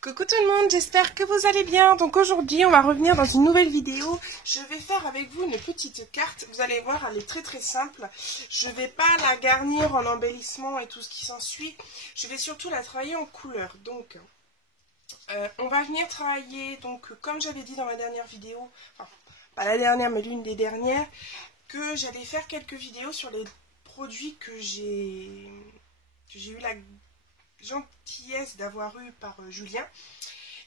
Coucou tout le monde, j'espère que vous allez bien. Donc aujourd'hui on va revenir dans une nouvelle vidéo. Je vais faire avec vous une petite carte. Vous allez voir, elle est très simple. Je ne vais pas la garnir en embellissement et tout ce qui s'ensuit. Je vais surtout la travailler en couleur. Donc on va venir travailler, donc comme j'avais dit dans ma dernière vidéo, enfin pas la dernière mais l'une des dernières, que j'allais faire quelques vidéos sur les produits que j'ai eu la gentillesse d'avoir eu par Julien,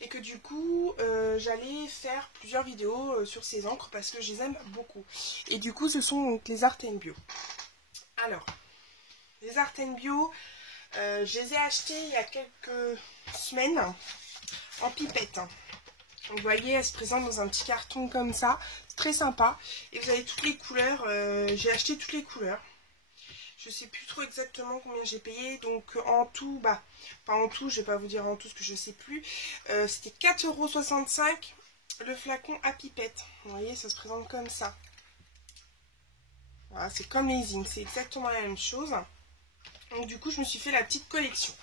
et que du coup j'allais faire plusieurs vidéos sur ces encres parce que je les aime beaucoup. Et du coup ce sont donc les Art Bio. Alors les Art Bio, je les ai achetés il y a quelques semaines en pipette. Donc, vous voyez, elle se présente dans un petit carton comme ça, c'est très sympa. Et vous avez toutes les couleurs, j'ai acheté toutes les couleurs. Je sais plus trop exactement combien j'ai payé, donc en tout, pas en tout, je vais pas vous dire en tout ce que je sais plus. C'était 4,65 € le flacon à pipette. Vous voyez, ça se présente comme ça. Voilà, c'est comme les Zing, c'est exactement la même chose. Donc du coup, je me suis fait la petite collection.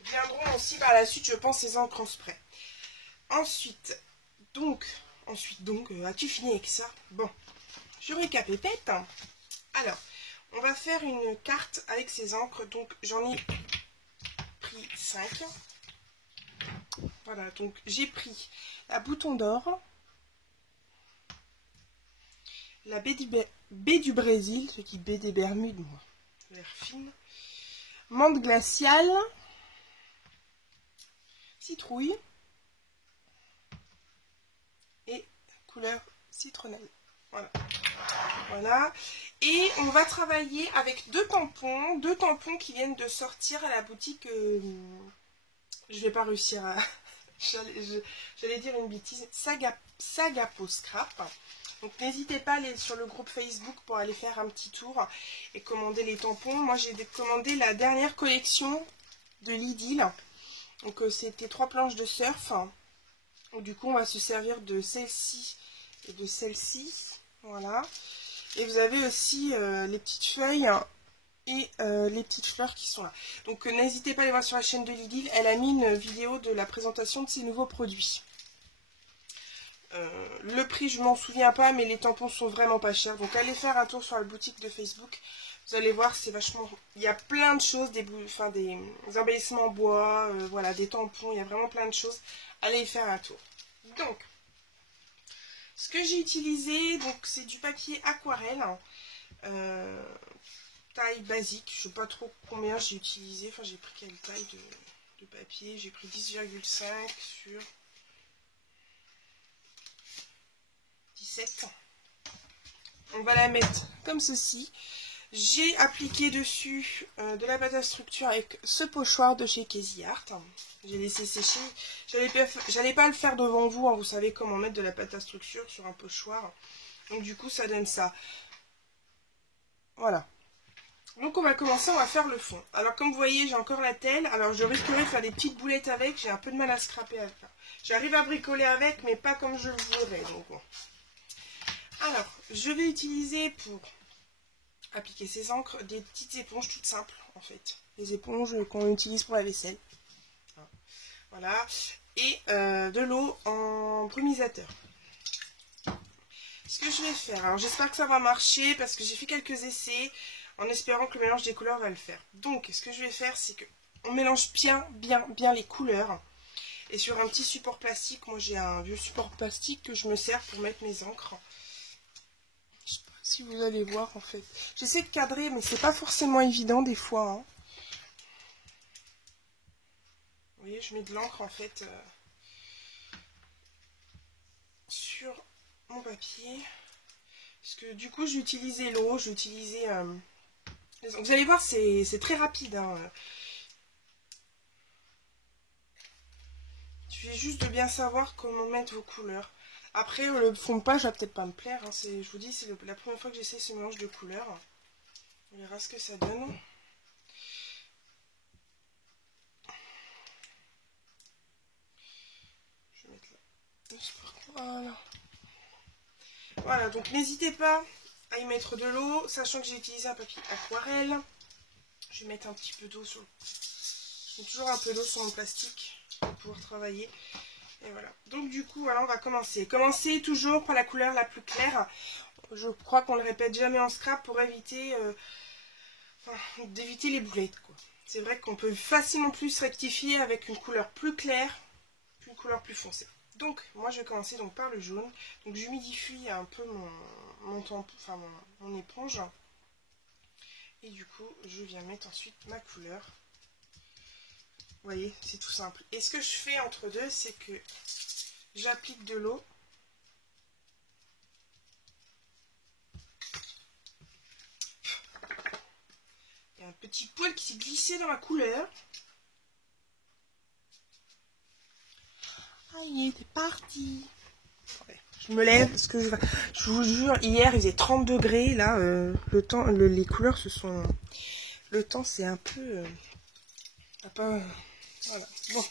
Viendront aussi par la suite, je pense, ces encres en spray. Ensuite, as-tu fini avec ça? Bon, je récapépète. Alors, on va faire une carte avec ces encres. Donc, j'en ai pris 5. Voilà, donc j'ai pris la Bouton d'Or, la baie du Brésil, ce qui est baie des Bermudes, moi, l'air fine, menthe glaciale, citrouille et couleur citronnelle. Voilà. Et on va travailler avec deux tampons qui viennent de sortir à la boutique. Je vais pas réussir à... J'allais dire une bêtise. Sagapo Scrap. Donc n'hésitez pas à aller sur le groupe Facebook pour aller faire un petit tour et commander les tampons. Moi j'ai commandé la dernière collection de Lidl. Donc c'était 3 planches de surf. Donc, du coup on va se servir de celle-ci et de celle-ci. Voilà. Et vous avez aussi les petites feuilles et les petites fleurs qui sont là. Donc n'hésitez pas à aller voir sur la chaîne de Lidl. Elle a mis une vidéo de la présentation de ses nouveaux produits. Le prix, je m'en souviens pas, mais les tampons sont vraiment pas chers. Donc allez faire un tour sur la boutique de Facebook. Vous allez voir, c'est vachement... Il y a plein de choses, des embellissements en bois, voilà, des tampons, il y a vraiment plein de choses. Allez y faire un tour. Donc, ce que j'ai utilisé, donc c'est du papier aquarelle, taille basique. Je sais pas trop combien j'ai utilisé, enfin j'ai pris quelle taille de papier. J'ai pris 10,5 sur 17. On va la mettre comme ceci. J'ai appliqué dessus de la pâte à structure avec ce pochoir de chez Casey Art. J'ai laissé sécher. J'allais pas le faire devant vous, hein, vous savez comment mettre de la pâte à structure sur un pochoir. Donc du coup ça donne ça. Voilà. Donc on va commencer, on va faire le fond. Alors comme vous voyez, j'ai encore la telle. Alors je risquerai de faire des petites boulettes avec. J'ai un peu de mal à scraper avec. J'arrive à bricoler avec, mais pas comme je le voudrais. Donc bon. Alors, je vais utiliser pour appliquer ces encres des petites éponges toutes simples en fait. Les éponges qu'on utilise pour la vaisselle. Voilà. Et de l'eau en brumisateur. Ce que je vais faire, alors j'espère que ça va marcher parce que j'ai fait quelques essais en espérant que le mélange des couleurs va le faire. Donc ce que je vais faire, c'est que on mélange bien les couleurs. Et sur un petit support plastique, moi j'ai un vieux support plastique que je me sers pour mettre mes encres. Je sais pas si vous allez voir en fait. J'essaie de cadrer mais c'est pas forcément évident des fois. Hein. Vous voyez, je mets de l'encre en fait sur mon papier. Parce que du coup j'ai utilisé l'eau, j'ai utilisé... Vous allez voir, c'est très rapide. Hein. Il suffit juste de bien savoir comment mettre vos couleurs. Après, le fond de page va peut-être pas me plaire. Hein. Je vous dis, c'est la première fois que j'essaie ce mélange de couleurs. On verra ce que ça donne. Je vais mettre là. Voilà. Voilà, donc n'hésitez pas à y mettre de l'eau, sachant que j'ai utilisé un papier aquarelle. Je vais mettre un petit peu d'eau sur... Je mets toujours un peu d'eau sur mon plastique. pour pouvoir travailler. Et voilà. Donc du coup, alors on va commencer. Commencer toujours par la couleur la plus claire. Je crois qu'on le répète jamais en scrap pour éviter d'éviter les boulettes, quoi. C'est vrai qu'on peut facilement plus rectifier avec une couleur plus claire qu'une couleur plus foncée. Donc moi je vais commencer donc par le jaune. Donc j'humidifie un peu mon éponge. Et du coup je viens mettre ensuite ma couleur. Vous voyez, c'est tout simple. Et ce que je fais entre deux, c'est que j'applique de l'eau. Il y a un petit poil qui s'est glissé dans la couleur. Allez, c'est parti. Ouais, je me lève parce que je vous jure, hier il faisait 30 degrés. Là, le temps, les couleurs se sont... Le temps c'est un peu... voilà. Bon.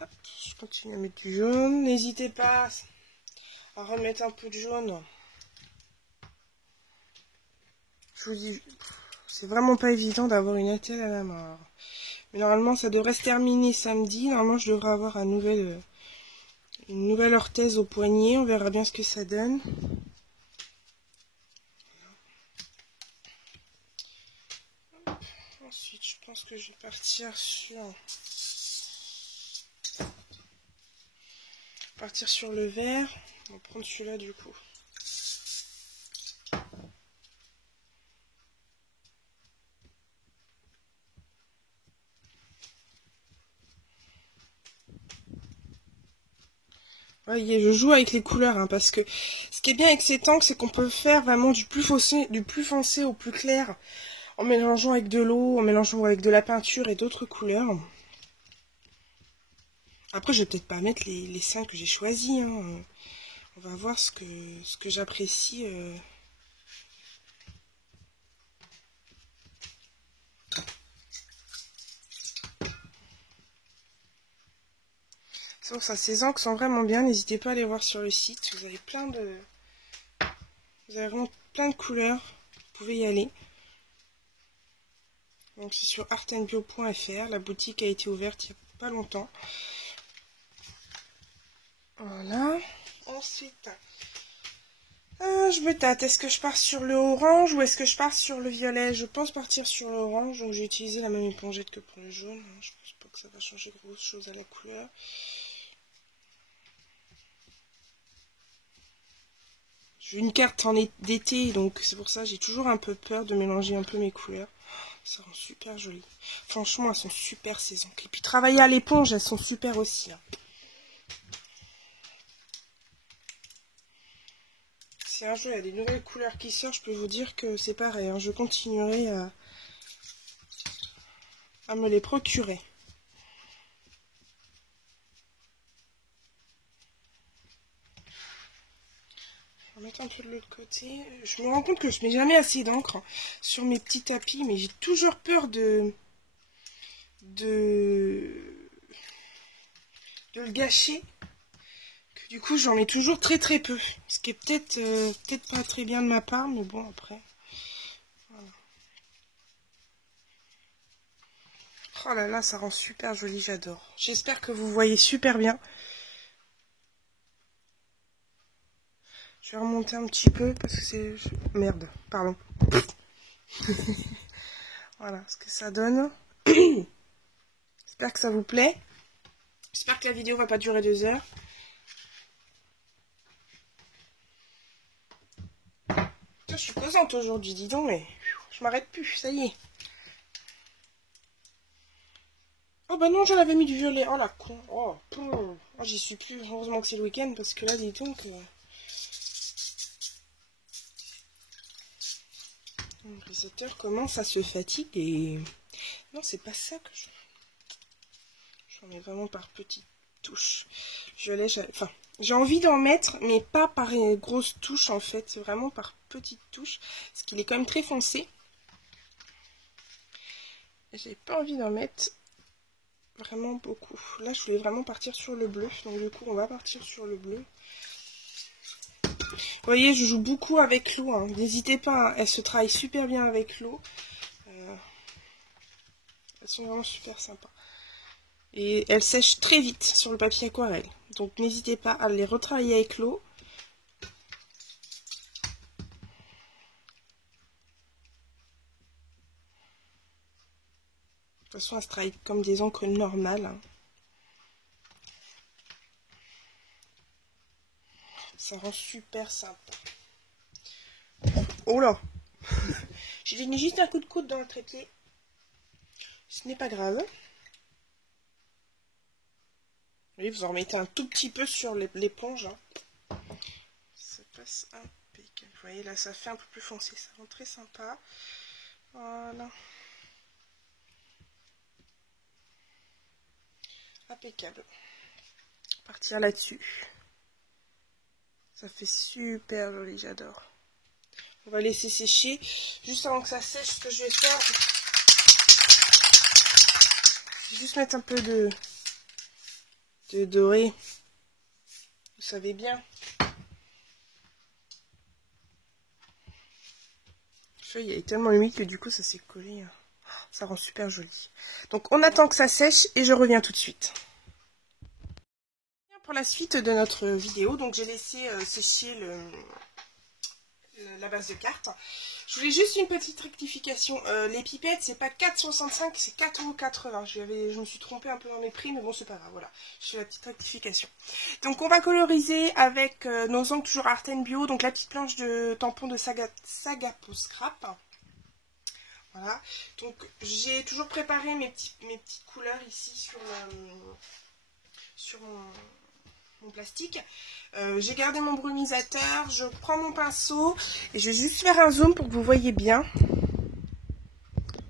Hop, je continue à mettre du jaune. N'hésitez pas à remettre un peu de jaune. Je vous dis, c'est vraiment pas évident d'avoir une attelle à la main. Mais normalement, ça devrait se terminer samedi. Normalement, je devrais avoir une nouvelle orthèse au poignet. On verra bien ce que ça donne. Ensuite, je pense que je vais partir sur le vert. On va prendre celui-là du coup. Voyez, je joue avec les couleurs, hein, parce que ce qui est bien avec ces tanks, c'est qu'on peut faire vraiment du plus foncé au plus clair, en mélangeant avec de l'eau, en mélangeant avec de la peinture et d'autres couleurs. Après, je vais peut-être pas mettre les 5 que j'ai choisis, hein. On va voir ce que j'apprécie. C'est pour ça, ces encres sont vraiment bien. N'hésitez pas à aller voir sur le site. Vous avez vraiment plein de couleurs. Vous pouvez y aller. Donc c'est sur artandbio.fr. La boutique a été ouverte il n'y a pas longtemps. Voilà. Ensuite, je me tâte. Est-ce que je pars sur le orange ou est-ce que je pars sur le violet? Je pense partir sur l'orange. Donc j'ai utilisé la même épongette que pour le jaune. Je pense pas que ça va changer grosse chose à la couleur. J'ai une carte d'été, donc c'est pour ça que j'ai toujours un peu peur de mélanger un peu mes couleurs. Ça rend super joli. Franchement, elles sont super ces encres. Et puis travailler à l'éponge, elles sont super aussi. Hein. Si un jour il y a des nouvelles couleurs qui sortent, je peux vous dire que c'est pareil. Hein. Je continuerai à me les procurer. On va mettre un peu de l'autre côté. Je me rends compte que je mets jamais assez d'encre sur mes petits tapis, mais j'ai toujours peur de le gâcher. Que du coup, j'en mets toujours très très peu. Ce qui est peut-être pas très bien de ma part, mais bon, après. Voilà. Oh là là, ça rend super joli, j'adore. J'espère que vous voyez super bien. Je vais remonter un petit peu parce que c'est... Merde, pardon. Voilà ce que ça donne. J'espère que ça vous plaît. J'espère que la vidéo va pas durer 2 heures. Je suis posante aujourd'hui, dis donc, mais je m'arrête plus, ça y est. Oh bah non, je l'avais mis du violet. Oh la con. Oh, j'y suis plus. Heureusement que c'est le week-end parce que là, dis donc... Le 7 heures commence à se fatiguer. Non, c'est pas ça que je... J'en mets vraiment par petites touches. Enfin, j'ai envie d'en mettre, mais pas par une grosse touche en fait. C'est vraiment par petites touches. Parce qu'il est quand même très foncé. J'ai pas envie d'en mettre vraiment beaucoup. Là, je voulais vraiment partir sur le bleu. Donc du coup, on va partir sur le bleu. Vous voyez, je joue beaucoup avec l'eau. Hein. N'hésitez pas, hein. Elle se travaille super bien avec l'eau. Elles sont vraiment super sympas. Et elles sèchent très vite sur le papier aquarelle. Donc n'hésitez pas à les retravailler avec l'eau. De toute façon, elles se travaillent comme des encres normales. Ça rend super sympa. Oh là! J'ai donné juste un coup de coude dans le trépied. Ce n'est pas grave. Oui, vous en remettez un tout petit peu sur l'éponge. Hein. Ça passe impeccable. Vous voyez, là, ça fait un peu plus foncé. Ça rend très sympa. Voilà. Impeccable. Partir là-dessus. Ça fait super joli, j'adore. On va laisser sécher. Juste avant que ça sèche, ce que je vais faire, je vais juste mettre un peu de doré. Vous savez bien. La feuille est tellement humide que du coup ça s'est collé. Ça rend super joli. Donc on attend que ça sèche et je reviens tout de suite. Pour la suite de notre vidéo, donc j'ai laissé sécher la base de carte. Je voulais juste une petite rectification. Les pipettes, c'est pas 4,65, c'est 4,80 €. Je me suis trompée un peu dans mes prix, mais bon, c'est pas grave. Voilà, je fais la petite rectification. Donc, on va coloriser avec nos encres toujours Art & Bio. Donc, la petite planche de tampon de Sagapo Scrap. Voilà. Donc, j'ai toujours préparé mes petites couleurs ici sur mon plastique. J'ai gardé mon brumisateur, je prends mon pinceau et je vais juste faire un zoom pour que vous voyez bien.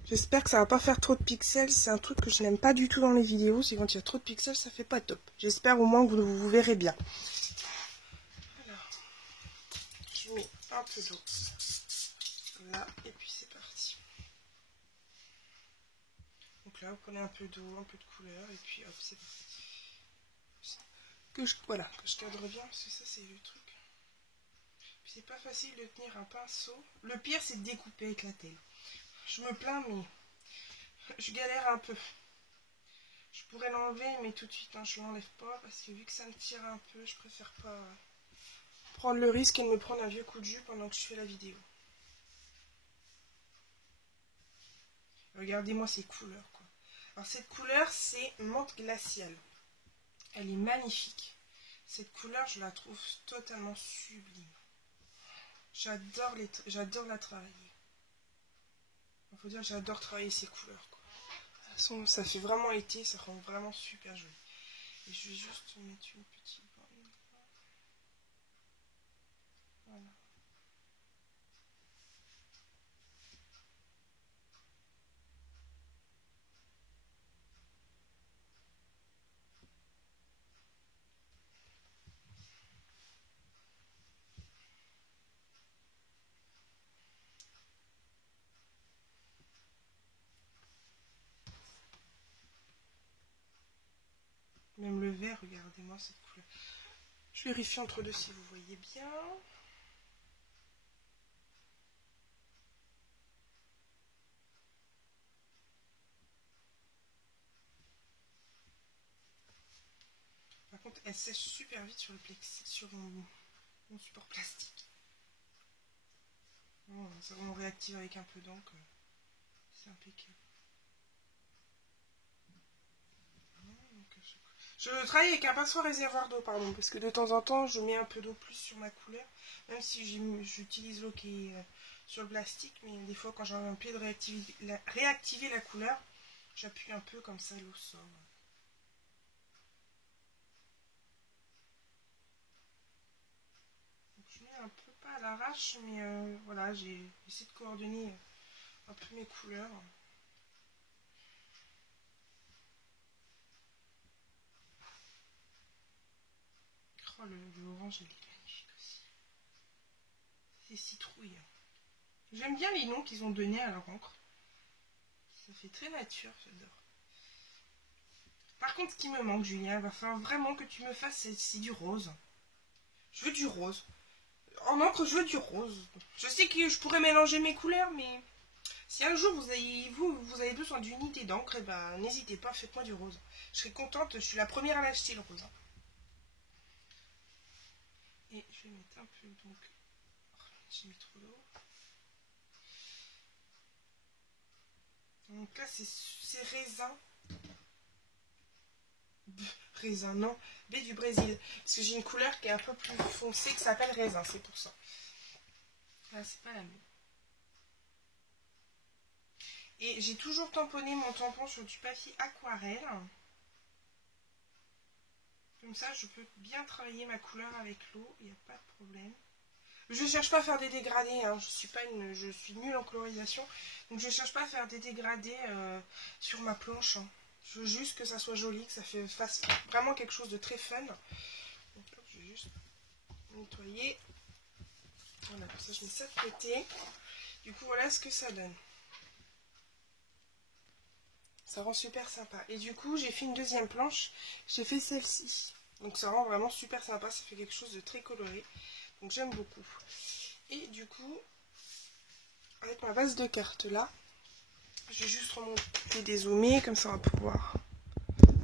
J'espère que ça va pas faire trop de pixels, c'est un truc que je n'aime pas du tout dans les vidéos, c'est quand il y a trop de pixels, ça fait pas top. J'espère au moins que vous verrez bien. Alors, je mets un peu d'eau là et puis c'est parti. Donc là, vous prenez un peu d'eau, un peu de couleur et puis hop, c'est parti. Voilà, que je cadre bien, parce que ça c'est le truc. Puis c'est pas facile de tenir un pinceau. Le pire c'est de découper avec la telle. Je me plains mais je galère un peu. Je pourrais l'enlever mais tout de suite hein, je l'enlève pas parce que vu que ça me tire un peu, je préfère pas prendre le risque et de me prendre un vieux coup de jus pendant que je fais la vidéo. Regardez-moi ces couleurs quoi. Alors cette couleur c'est menthe glaciale. Elle est magnifique. Cette couleur, je la trouve totalement sublime. J'adore la travailler. Il faut dire que j'adore travailler ces couleurs. Quoi. De toute façon, ça fait vraiment été, ça rend vraiment super joli. Et je vais juste mettre une petite bande. Voilà. Même le vert, regardez-moi cette couleur. Je vérifie entre deux si vous voyez bien. Par contre, elle sèche super vite sur le plexi, sur mon support plastique. Bon, ça, on réactive avec un peu d'encre. C'est impeccable. Je travaille avec un pinceau réservoir d'eau, pardon, parce que de temps en temps, je mets un peu d'eau plus sur ma couleur, même si j'utilise l'eau qui est sur le plastique, mais des fois, quand j'ai envie de réactiver la couleur, j'appuie un peu, comme ça, l'eau sort. Donc, je mets un peu, pas à l'arrache, mais voilà, j'ai essayé de coordonner un peu mes couleurs. Oh, le orange, il est magnifique aussi. C'est citrouille. J'aime bien les noms qu'ils ont donnés à leur encre. Ça fait très nature, j'adore. Par contre, ce qui me manque, Julien, il va falloir vraiment que tu me fasses, c'est du rose. Je veux du rose. En encre, je veux du rose. Je sais que je pourrais mélanger mes couleurs, mais Si un jour vous avez besoin d'une idée d'encre, eh ben, n'hésitez pas, faites-moi du rose. Je serai contente, je suis la première à l'acheter le rose. Et je vais mettre un peu, donc, j'ai mis trop d'eau. Donc là, c'est raisin. Raisin, non. Baie du Brésil. Parce que j'ai une couleur qui est un peu plus foncée qui s'appelle raisin, c'est pour ça. Là, c'est pas la même. Et j'ai toujours tamponné mon tampon sur du papier aquarelle. Comme ça, je peux bien travailler ma couleur avec l'eau, il n'y a pas de problème. Je ne cherche pas à faire des dégradés, hein. Je suis nulle en colorisation, donc je ne cherche pas à faire des dégradés sur ma planche. Hein. Je veux juste que ça soit joli, que ça fasse vraiment quelque chose de très fun. Donc, je vais juste nettoyer. Voilà, comme ça je mets ça de côté. Du coup, voilà ce que ça donne. Ça rend super sympa. Et du coup, j'ai fait une deuxième planche. J'ai fait celle-ci. Donc ça rend vraiment super sympa. Ça fait quelque chose de très coloré. Donc j'aime beaucoup. Et du coup, avec ma base de cartes là, je vais juste remonter dézoomer. Comme ça on va pouvoir...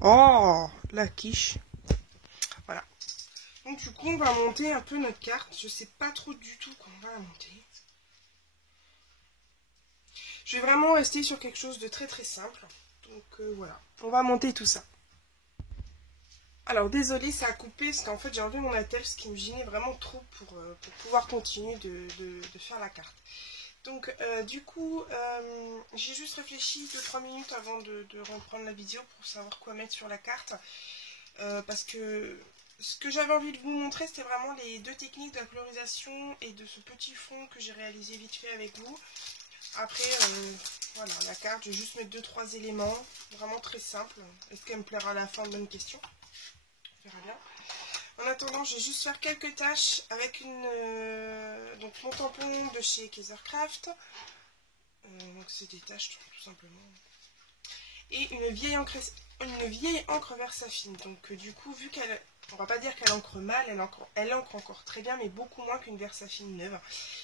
Oh, la quiche. Voilà. Donc du coup, on va monter un peu notre carte. Je sais pas trop du tout comment on va la monter. Je vais vraiment rester sur quelque chose de très très simple. Donc voilà, on va monter tout ça. Alors désolé, ça a coupé parce qu'en fait j'ai enlevé mon attel, ce qui me gênait vraiment trop pour pouvoir continuer de faire la carte. Donc du coup, j'ai juste réfléchi 2-3 minutes avant de reprendre la vidéo pour savoir quoi mettre sur la carte. Parce que ce que j'avais envie de vous montrer, c'était vraiment les deux techniques de la colorisation et de ce petit fond que j'ai réalisé vite fait avec vous. Après, voilà, la carte, je vais juste mettre 2-3 éléments, vraiment très simple. Est-ce qu'elle me plaira à la fin? Bonne question. On verra bien. En attendant, je vais juste faire quelques tâches avec donc mon tampon de chez Kaisercraft. Donc c'est des tâches tout simplement. Et une vieille encre Versafine. Donc du coup, vu qu'elle... On va pas dire qu'elle encre mal, elle encre encore très bien, mais beaucoup moins qu'une Versafine neuve.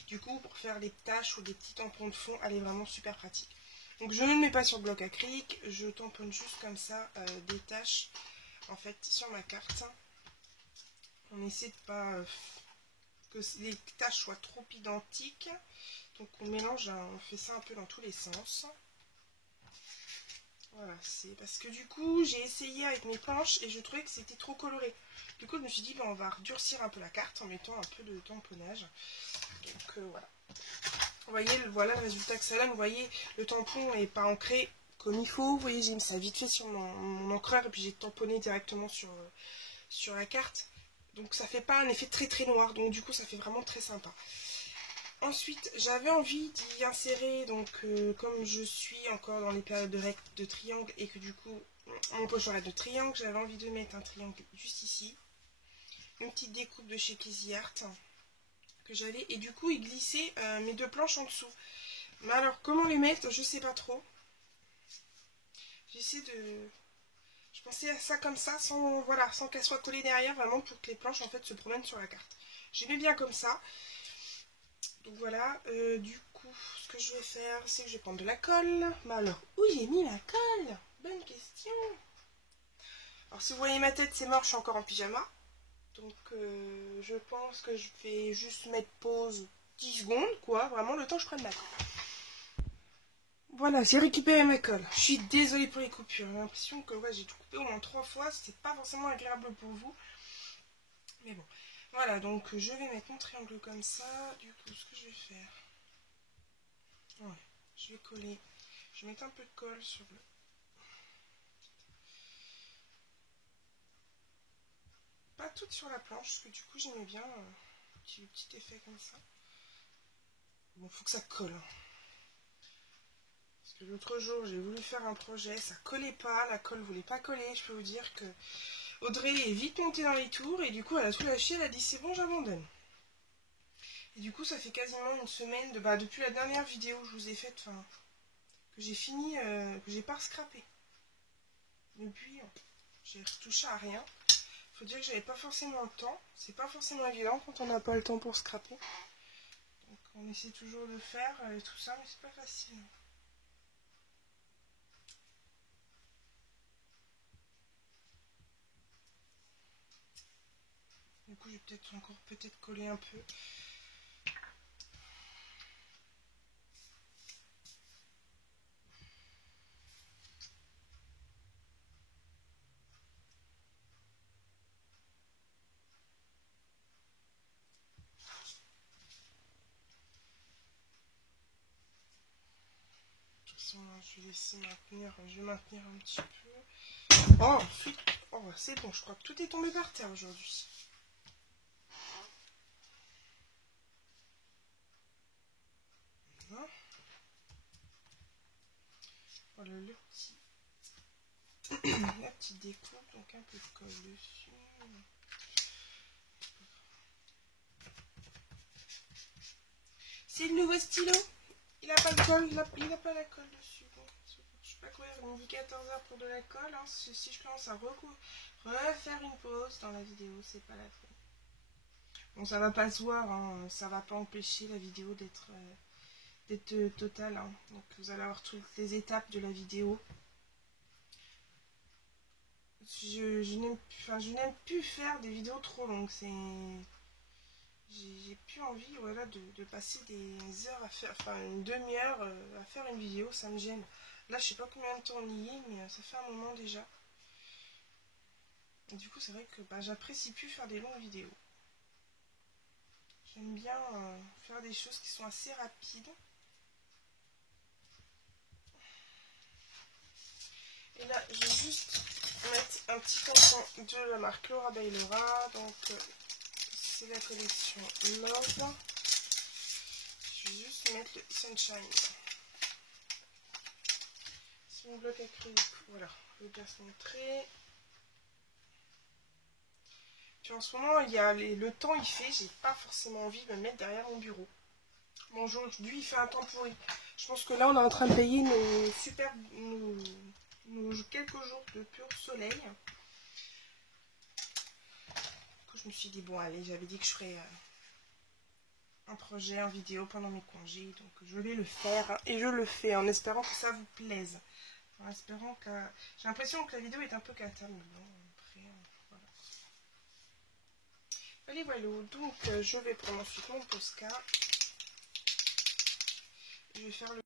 Du coup, pour faire des taches ou des petits tampons de fond, elle est vraiment super pratique. Donc je ne le mets pas sur bloc acrylique, je tamponne juste comme ça des taches en fait sur ma carte. On essaie de pas que les taches soient trop identiques. Donc on mélange, on fait ça un peu dans tous les sens. Voilà, c'est parce que du coup j'ai essayé avec mes planches et je trouvais que c'était trop coloré. Du coup je me suis dit on va durcir un peu la carte en mettant un peu de tamponnage. Donc voilà. Vous voyez, voilà le résultat que ça donne. Vous voyez, le tampon n'est pas ancré comme il faut. Vous voyez, j'ai mis ça vite fait sur mon encreur et puis j'ai tamponné directement sur la carte. Donc ça fait pas un effet très très noir. Donc du coup ça fait vraiment très sympa. Ensuite, j'avais envie d'y insérer, donc comme je suis encore dans les périodes de triangle et que du coup, mon pochoir est de triangle, j'avais envie de mettre un triangle juste ici. Une petite découpe de chez Easy Art que j'avais, et du coup, il glissait mes deux planches en dessous. Mais alors, comment les mettre, je sais pas trop. J'essaie de... Je pensais à ça comme ça, sans qu'elle soit collée derrière, vraiment pour que les planches en fait se promènent sur la carte. J'aimais bien comme ça. Donc voilà, du coup, ce que je vais faire, c'est que je vais prendre de la colle. Mais alors, où j'ai mis la colle? Bonne question. Alors, si vous voyez ma tête, c'est mort, je suis encore en pyjama. Donc, je pense que je vais juste mettre pause 10 secondes, quoi. Vraiment, le temps que je prenne ma colle. Voilà, j'ai récupéré ma colle. Je suis désolée pour les coupures. J'ai l'impression que ouais, j'ai tout coupé au moins 3 fois. C'est pas forcément agréable pour vous. Mais bon. Voilà, donc je vais mettre mon triangle comme ça. Du coup, ce que je vais faire... Ouais, je vais coller, je vais mettre un peu de colle sur le... Pas toute sur la planche, parce que du coup j'aimais bien un petit effet comme ça. Bon, faut que ça colle. Hein. Parce que l'autre jour j'ai voulu faire un projet, ça collait pas, la colle voulait pas coller. Je peux vous dire que Audrey est vite montée dans les tours et du coup elle a tout lâché, elle a dit c'est bon, j'abandonne. Et du coup ça fait quasiment une semaine, depuis la dernière vidéo que je vous ai faite, enfin, que j'ai fini, que j'ai pas scrappé. Depuis, j'ai retouché à rien. Faut dire que j'avais pas forcément le temps. C'est pas forcément évident quand on n'a pas le temps pour scraper. Donc on essaie toujours de faire et tout ça, mais c'est pas facile. Du coup, je vais peut-être encore coller un peu. Je vais laisser maintenir, je vais maintenir un petit peu. Oh, ensuite, oh, c'est bon, je crois que tout est tombé par terre aujourd'hui. Voilà. Voilà la petite découpe, donc un peu de colle dessus. C'est le nouveau stylo. Il n'a pas de colle, il n'a pas la colle dessus. Bon, je sais pas courir, il me dit 14 h pour de la colle. Hein. Si je commence à refaire une pause dans la vidéo, c'est pas la peine. Bon, ça va pas se voir, hein. Ça va pas empêcher la vidéo d'être totale. Hein. Donc vous allez avoir toutes les étapes de la vidéo. Je n'aime plus faire des vidéos trop longues. J'ai plus envie, voilà, de passer des heures à faire, enfin une demi-heure à faire une vidéo, ça me gêne. Là, je sais pas combien de temps on y est, mais ça fait un moment déjà. Et du coup, c'est vrai que j'apprécie plus faire des longues vidéos. J'aime bien faire des choses qui sont assez rapides. Et là, je vais juste mettre un petit tampon de la marque Laura Bailora. Donc, c'est la collection Love. Je vais juste mettre le Sunshine. C'est mon bloc acrylique. Voilà, je vais bien se montrer. Puis en ce moment, il y a le temps il fait, j'ai pas forcément envie de me mettre derrière mon bureau. Bon, aujourd'hui, il fait un temps pourri. Je pense que là, on est en train de payer nos quelques jours de pur soleil. Du coup, je me suis dit, bon, allez, j'avais dit que je ferais un projet en vidéo pendant mes congés. Donc, je vais le faire. Et je le fais en espérant que ça vous plaise. En espérant que... J'ai l'impression que la vidéo est un peu cata, mais bon, après, voilà. Allez, voilà. Donc, je vais prendre ensuite mon Posca. Je vais faire le...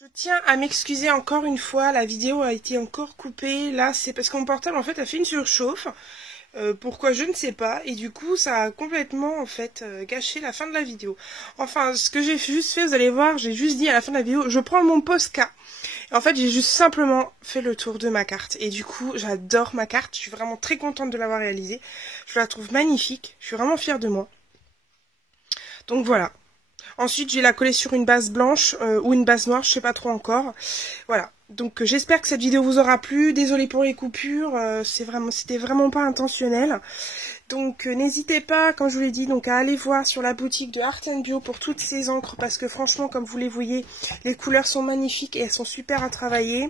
Je tiens à m'excuser encore une fois, la vidéo a été encore coupée. Là, c'est parce que mon portable, en fait, a fait une surchauffe. Pourquoi, je ne sais pas. Et du coup, ça a complètement, en fait, gâché la fin de la vidéo. Enfin, ce que j'ai juste fait, vous allez voir, j'ai juste dit à la fin de la vidéo, je prends mon Posca. Et en fait, j'ai juste simplement fait le tour de ma carte. Et du coup, j'adore ma carte. Je suis vraiment très contente de l'avoir réalisée. Je la trouve magnifique. Je suis vraiment fière de moi. Donc voilà. Ensuite, j'ai la collée sur une base blanche ou une base noire, je sais pas trop encore. Voilà. Donc j'espère que cette vidéo vous aura plu. Désolée pour les coupures, c'était vraiment pas intentionnel. Donc n'hésitez pas, comme je vous l'ai dit, donc à aller voir sur la boutique de Art & Bio pour toutes ces encres parce que franchement, comme vous les voyez, les couleurs sont magnifiques et elles sont super à travailler.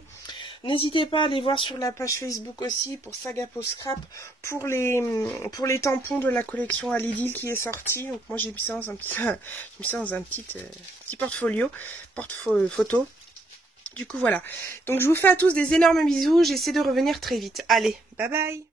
N'hésitez pas à aller voir sur la page Facebook aussi pour Saga Peau Scrap pour les tampons de la collection à Lidl qui est sortie. Donc moi j'ai mis ça dans un petit, petit portfolio, photo. Du coup voilà. Donc je vous fais à tous des énormes bisous. J'essaie de revenir très vite. Allez, bye bye.